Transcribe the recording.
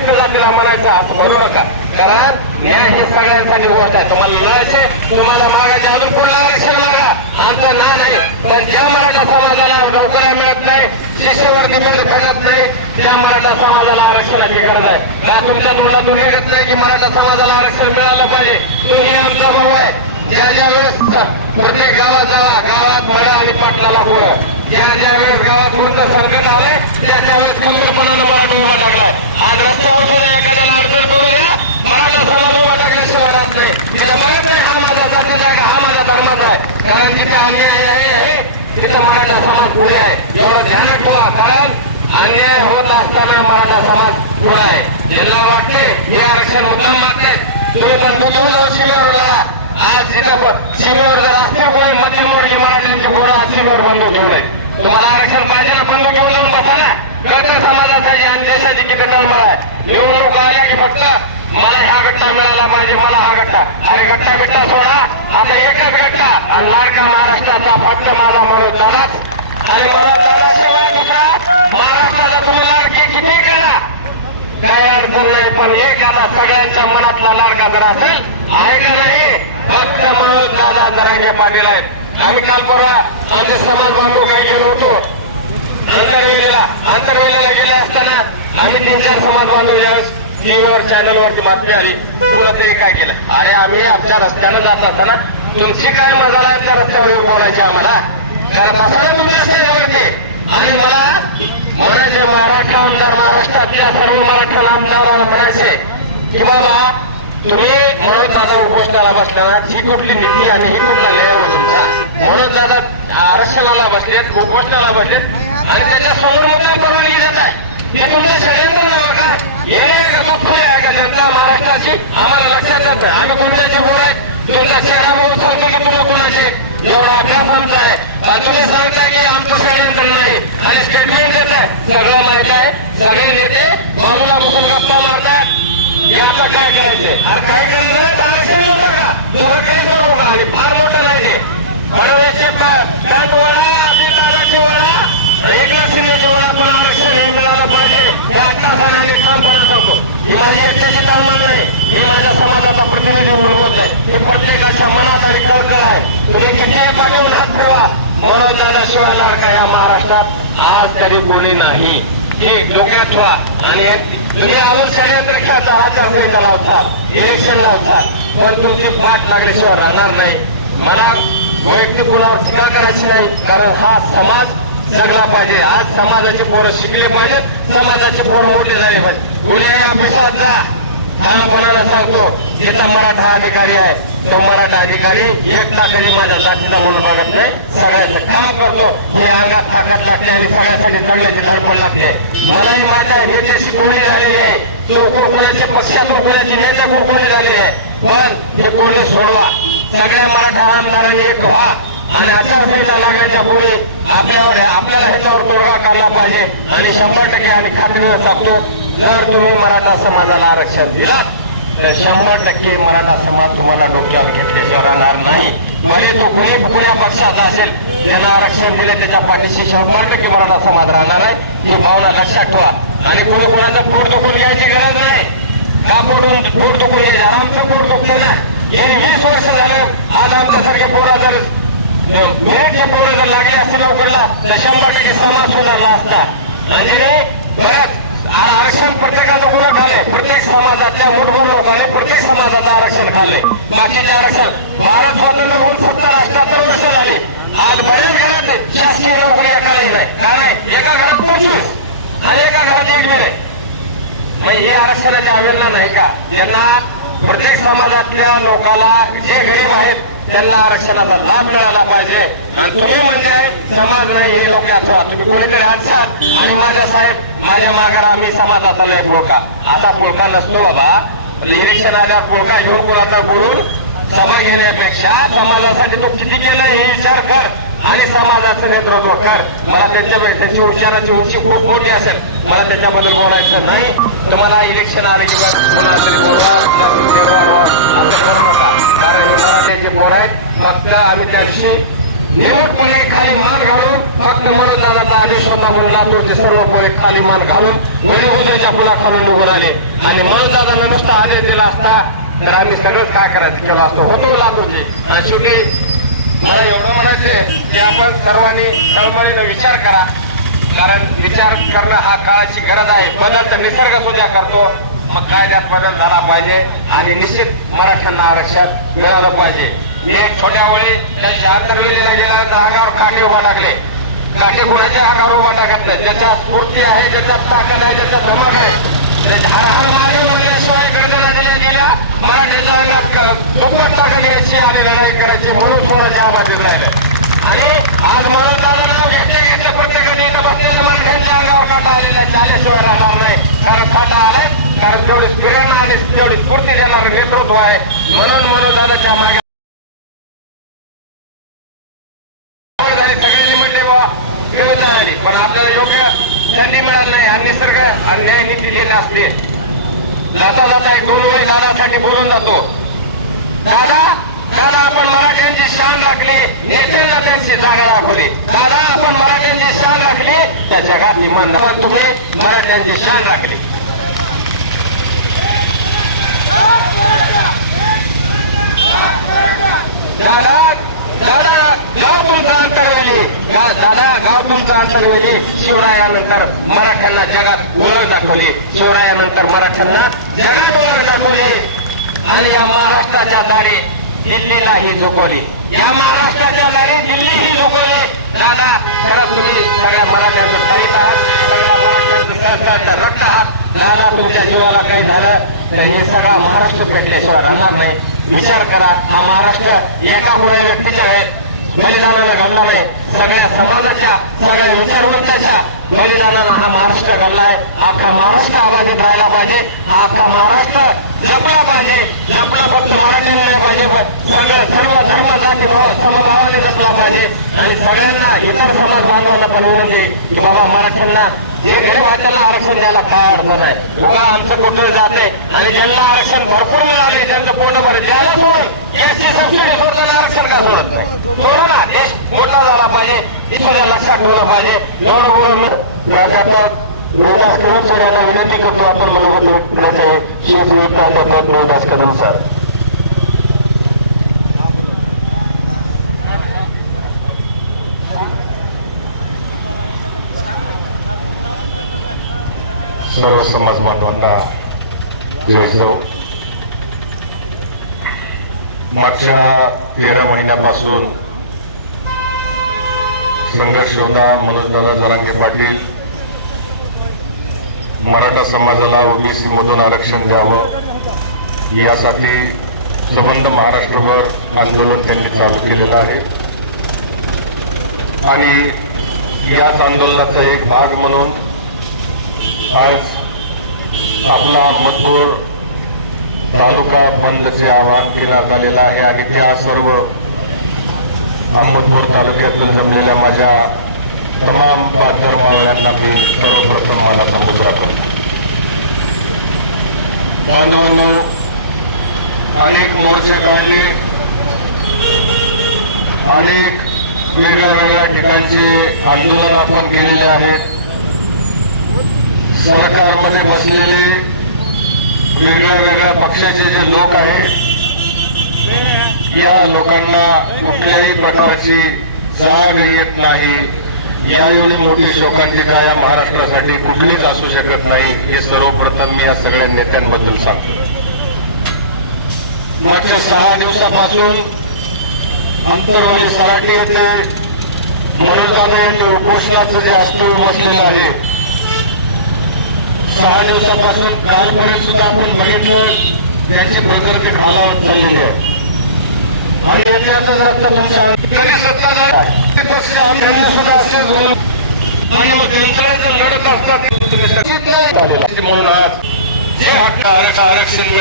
परिशिष्ट जातीला म्हणायचं असं म्हणू नका. कारण न्याय हे सगळ्यांसाठी गोष्ट आहे. तुम्हाला लढायचे तुम्हाला मागायचे अजून पुढलं आरक्षण मागा. आमचं ना नाही पण ज्या मराठा समाजाला नोकऱ्या मिळत नाही शिष्यवर्ती मिळत भेटत नाही त्या मराठा समाजाला आरक्षणाची गरज आहे. का तुमच्या तोंडातून निघत नाही की मराठा समाजाला आरक्षण मिळालं पाहिजे? तोही आमचा भाऊ आहे. ज्या ज्या वेळेस प्रत्येक गावात जावा गावात मडा आणि पाटलाला पुढं ज्या ज्या वेळेस गावात कोणतं संकट आलंय त्या त्यावेळेस खंबीरपणानं मराठा उभा टाकला आज रस्त्यावर गेला एखाद्याला अडचण करून या मराठा समाज उभा टाकल्याशिवाय राहत नाही तिथं म्हणत नाही हा माझा जातीचा आहे का? हा माझा धर्माचा आहे. कारण जिथे अन्याय आहे आहे तिथं मराठा समाज पुढे आहे. एवढं ध्यानात ठेवा कारण अन्याय होत असताना मराठा समाज पुढे आहे. ज्यांना वाटते हे आरक्षण मुद्दाम मागतायत तुम्ही पण तुम्ही जाऊन सीमेवर लढा आज जिथं प- सीमेवर जर असतील कोणी मध्यमवर्गीय मराठ्यांची पोरं आज सीमेवर बंदूक घेऊन आहे तुम्हाला आरक्षण पाहिजे ना बंदूक घेऊन जाऊन बसा ना. कट समाजासाठी आणि देशाची किती तळमळ आहे. निवडणूक आल्या की फक्त मला हा गट्टा मिळाला माझे मला हा गट्टा. अरे गट्टा बिट्टा सोडा. आता एकच गट्टा. आणि लाडका महाराष्ट्राचा फक्त माझा म्हणून दादाच. आणि मला दादाशिवाय दुसरा महाराष्ट्राचा तुम्ही लाडकी किती करा काही अडचण नाही पण एक आता सगळ्यांच्या मनातला लाडका जर असेल आहे का नाही? फक्त म्हणून दादा जरांगे पाटील आहेत. आम्ही काल परवा आमचे समाज बांधव काही गेलो होतो. आंतरवेलीला आंतरवेलीला गेले असताना आम्ही तीन चार समाज बांधव यावेळी टीव्हीवर चॅनलवरती बातमी आली. पुन्हा तरी काय केलं? अरे आम्ही आमच्या रस्त्यानं जात असताना तुमची काय मजा आहे आमच्या रस्त्यावर बोलायची आम्हाला? कारण बसायला तुमच्या रस्त्यावरती आणि मला म्हणायचे मराठा आमदार महाराष्ट्रातल्या सर्व मराठा आमदारांना म्हणायचे की बाबा तुम्ही म्हणून दादा उपोषणाला बसल्याना ही कुठली नीती आणि ही कुठला लेअर तुमचा? म्हणून दादा आरक्षणाला बसलेत उपोषणाला बसलेत आणि त्याच्यासमोर मुद्दा परवानगी देत आहे. हे तुमचं षडयंत्र नव्हे का हे आहे आहे का जनता महाराष्ट्राची. आम्हाला लक्षात येत. नाही आम्ही कुंड्याची बोर आहे तुमचा चेहरा बघून सांगतो की तुम्ही कोणाचे एवढा अभ्यास आमचा आहे. तुम्ही सांगताय की आमचं षडयंत्र नाही. आणि स्टेटमेंट देत आहे सगळं माहीत आहे सगळे नेते बाजूला बसून गप्पा मारतायत हे आता काय करायचंय अरे काय करणार तर आरक्षण देऊ नका तुला काही करू नका आणि फार मोठं नाही ते फडणवीसचे पॅट वडा अजित दादाचे वडा एकनाथ शिंदेचे वडा पण आरक्षण हे मिळालं पाहिजे हे आत्ता सांगण्याने ठाम पडत सांगतो ही माझी एकट्याची तालमान नाही ही माझ्या समाजाचा प्रतिनिधी म्हणून आहे ही प्रत्येकाच्या मनात आणि कळकळ आहे तुम्ही किती पाठवून हात ठेवा. म्हणून दादाशिवाय लाडका या महाराष्ट्रात? आज तरी कोणी नाही. हे डोक्यात ठेवा. आणि तुम्ही अजून षडयंत्र खेळता आचारसंहिता लावताल इलेक्शन लावताल पण तुमची पाठ लागल्याशिवाय राहणार नाही. मला वैयक्तिक कुणावर टीका करायची नाही कारण हा समाज जगला पाहिजे. आज समाजाचे पोरं शिकले पाहिजेत. समाजाचे पोरं मोठे झाले पाहिजे कुणी या ऑफिसात जा. ठाणपणाला सांगतो त्याचा मराठा अधिकारी आहे तो मराठा अधिकारी एकटा कधी माझ्या जातीला म्हणून बघत नाही. सगळ्याचं काम करतो. हे अंगात ताकद लागते आणि सगळ्यासाठी जगण्याची धडपड लागते. मलाही माझ्या आहे नेत्याशी कोणी झालेली आहे. तो कोणाच्या पक्षातून कोणाची नेत्या कोणी झालेली आहे. पण हे कोणी सोडवा. सगळ्या मराठा आमदारांनी एक व्हा. आणि आचारसंहिता लागण्याच्या पूर्वी आपल्यावर आपल्याला ह्याच्यावर तोडगा काढला पाहिजे. आणि शंभर टक्के आणि खात्रीनं सांगतो जर तुम्ही मराठा समाजाला आरक्षण दिलात तर शंभर टक्के मराठा समाज तुम्हाला डोक्यावर घेतल्याशिवाय राहणार नाही भले तो कुणी कुण्या पक्षाचा असेल त्यांना आरक्षण दिलं त्याच्या पाठीशी शंभर टक्के मराठा समाज राहणार आहे. ही भावना लक्षात ठेवा. आणि कोणी कोणाचं पोट दुखून घ्यायची गरज नाही. का पोटून पोट दुखून घ्यायचं? आमचं पोट दुखतं ना. हे वीस वर्ष झालं आज आमच्यासारखे पोरं जर मिनिटचे पोरं जर लागले असतील नोकरीला तर शंभर टक्के समाज सुधारला असता. म्हणजे बरंच आरक्षण प्रत्येकाचं गुन्हा खाल्ले प्रत्येक समाजातल्या मूठभर लोकांनी प्रत्येक समाजाचं आरक्षण खाल्ले बाकीचे आरक्षण भारत स्वतंत्र होऊन सत्तर अठ्याहत्तर वर्ष झाली आज बऱ्याच घरात शासकीय नोकरी एकालाही नाही. का नाही? एका घरात पंचवीस आणि एका घरात एक बी नाही. मग हे आरक्षणाच्या अवहेलना नाही का? ज्यांना प्रत्येक समाजातल्या लोकाला जे गरीब आहेत त्यांना आरक्षणाचा लाभ मिळाला पाहिजे. आणि तुम्ही म्हणजे समाज नाही हे लोक ठेवा तुम्ही कोणीतरी हातसाल आणि माझ्या साहेब माझ्या मागाला आम्ही समाजाचा नाही पोळका. आता पोळका नसतो बाबा. इलेक्शन आल्यावर पोळका घेऊन कोणाचा बोलून सभा घेण्यापेक्षा समाजासाठी तो किती केलं हे विचार कर आणि समाजाचं नेतृत्व कर. मला त्यांच्या त्यांची उच्चाराची उंची खूप मोठी असेल. मला त्याच्याबद्दल बोलायचं नाही. तुम्हाला इलेक्शन आले की कोणाला तरी बोलवा असं करू नका. कारण हे मराठ्याचे पोर आहेत. फक्त आम्ही त्या दिवशी निवडपणे खाली मान घालून फक्त म्हणून दादाचा आदेश होता म्हणून लातूरचे सर्व पोरे खाली मान घालून गडी उदयच्या पुला खालून निघून आले. आणि म्हणून दादाला नुसता आदेश दिला असता तर आम्ही सगळंच काय करायचं केलं असतो? होतो लातूरचे. आणि शेवटी मला एवढं म्हणायचंय की आपण सर्वांनी तळमळीनं विचार करा. कारण विचार करणं हा काळाची गरज आहे. बदल तर निसर्ग सुद्धा करतो. मग कायद्यात बदल झाला पाहिजे. आणि निश्चित मराठ्यांना आरक्षण मिळालं पाहिजे. एक छोट्या वेळी त्यांच्या आंतरवेलीला गेल्यानंतर अंगावर काटे उभा टाकले. काटे कोणाच्या अंगावर उभा टाकत नाही ज्याच्या स्फूर्ती आहे ज्याच्यात ताकद आहे ज्याच्यात धमक आहे. हर हर महादेव म्हणल्याशिवाय गर्जना दिल्या गेल्या. मराठ्याच्या अंगात दुप्पट ताकद यायची आणि लढाई करायची म्हणून कोणाच्या आवाजीत राहिलं. आणि आज म्हणून दादा नाव घेतलं घेतलं प्रत्येकाने इथं बसलेल्या मराठ्यांच्या अंगावर काटा आलेला आहे. राहणार नाही. कारण काटा आलाय कारण तेवढी प्रेरणा आणि तेवढी स्फूर्ती देणारं नेतृत्व आहे. म्हणून म्हणून दादाच्या मागे झाली सगळ्यांनी म्हटले बाबा व्यवस्था आली पण आपल्याला योग्य संधी मिळाली नाही. आणि निसर्ग आणि नीती असते. जाता जाता एक दोन वय लालासाठी बोलून जातो. दादा दादा आपण मराठ्यांची शान राखली. नेत्यांना त्यांची जागा दाखवली दादा आपण मराठ्यांची शान राखली. त्या जगात निमान तुम्ही मराठ्यांची शान राखली दादा दादा गाव तुमचं अंतरवेली गा- दादा गाव शिवरायानंतर मराठ्यांना जगात ओळख दाखवली. शिवरायानंतर मराठ्यांना जगात ओळख दाखवली. आणि या महाराष्ट्राच्या दारी दिल्लीला ही झुकवली. या महाराष्ट्राच्या दारी दिल्ली ही झुकवली. दादा खरंच तुम्ही सगळ्या मराठ्यांचं करीत आहात. सगळ्या मराठ्यांचं सहसहचं रक्त आहात. दादा तुमच्या जीवाला काही झालं तर हे सगळा महाराष्ट्र पेटल्याशिवाय राहणार नाही. विचार करा हा महाराष्ट्र एका कोण्या व्यक्तीच्या बलिदानानं घडला नाही सगळ्या समाजाच्या सगळ्या विचारवंताच्या बलिदानानं हा महाराष्ट्र घडलाय अख्खा महाराष्ट्र आबाधित राहिला पाहिजे. हा अख्खा महाराष्ट्र जपला पाहिजे. जपला फक्त मराठीला नाही पाहिजे पण सगळं सर्व धर्म जाती भाव समभावाने जपला पाहिजे. आणि सगळ्यांना इतर समाज बांधवांना पण विनंती की बाबा मराठ्यांना जे गरीब आहे आरक्षण द्यायला काय अडचण आहे? उगा आमचं कुठं जाते आणि ज्यांना आरक्षण भरपूर मिळाले ज्यांचं पोट भर द्यायला सोडून गॅसची सबसिडी सोडताना आरक्षण का सोडत नाही? सोडा ना देश मोठा झाला पाहिजे हे लक्षात ठेवलं पाहिजे. एवढं बोलून रोहिदास कदम सर यांना विनंती करतो आपण मनोगत व्यक्त करायचं आहे. रोहिदास कदम सर. सर्व समाज बांधवांना जय जाऊ मागच्या तेरा महिन्यापासून संघर्ष होता. मनोजदादा जरांगे पाटील मराठा समाजाला ओबीसी मधून आरक्षण द्यावं. यासाठी संबंध महाराष्ट्रभर आंदोलन त्यांनी चालू केलेलं आहे. आणि याच आंदोलनाचा एक भाग म्हणून आज आपला अहमदपूर तालुका बंदचे आवाहन केला आलेलं आहे आणि त्या सर्व अहमदपूर तालुक्यातून जमलेल्या माझ्या तमाम बहात्तर मावळ्यांना मी सर्वप्रथम मला समुद्रा करतो बांधवांनो अनेक मोर्चे काढले. अनेक वेगळ्या वेगळ्या ठिकाणचे आंदोलन आपण केलेले आहेत. सरकारमध्ये बसलेले वेगळ्या वेगळ्या पक्षाचे जे लोक आहेत या लोकांना कुठल्याही प्रकारची जाग येत नाही. या एवढी मोठी शोकांची या महाराष्ट्रासाठी कुठलीच असू शकत नाही. हे सर्वप्रथम मी या सगळ्या नेत्यांबद्दल सांगतो. मागच्या सहा दिवसापासून अंतरवाली सराटी येथे मनोजदादा यांच्या उपोषणाचं जे अस्त्र बसलेलं आहे सहा दिवसापासून कालपर्यंत सुद्धा आपण बघितलं त्यांची प्रकृती खालावत चाललेली आहे आणि याच्यातच रक्त कधी सत्ताधारी पक्ष त्यांनी सुद्धा असे आणि मग लढत असतात म्हणून आज जे हक्क आरक्षण आरक्षण मिळालं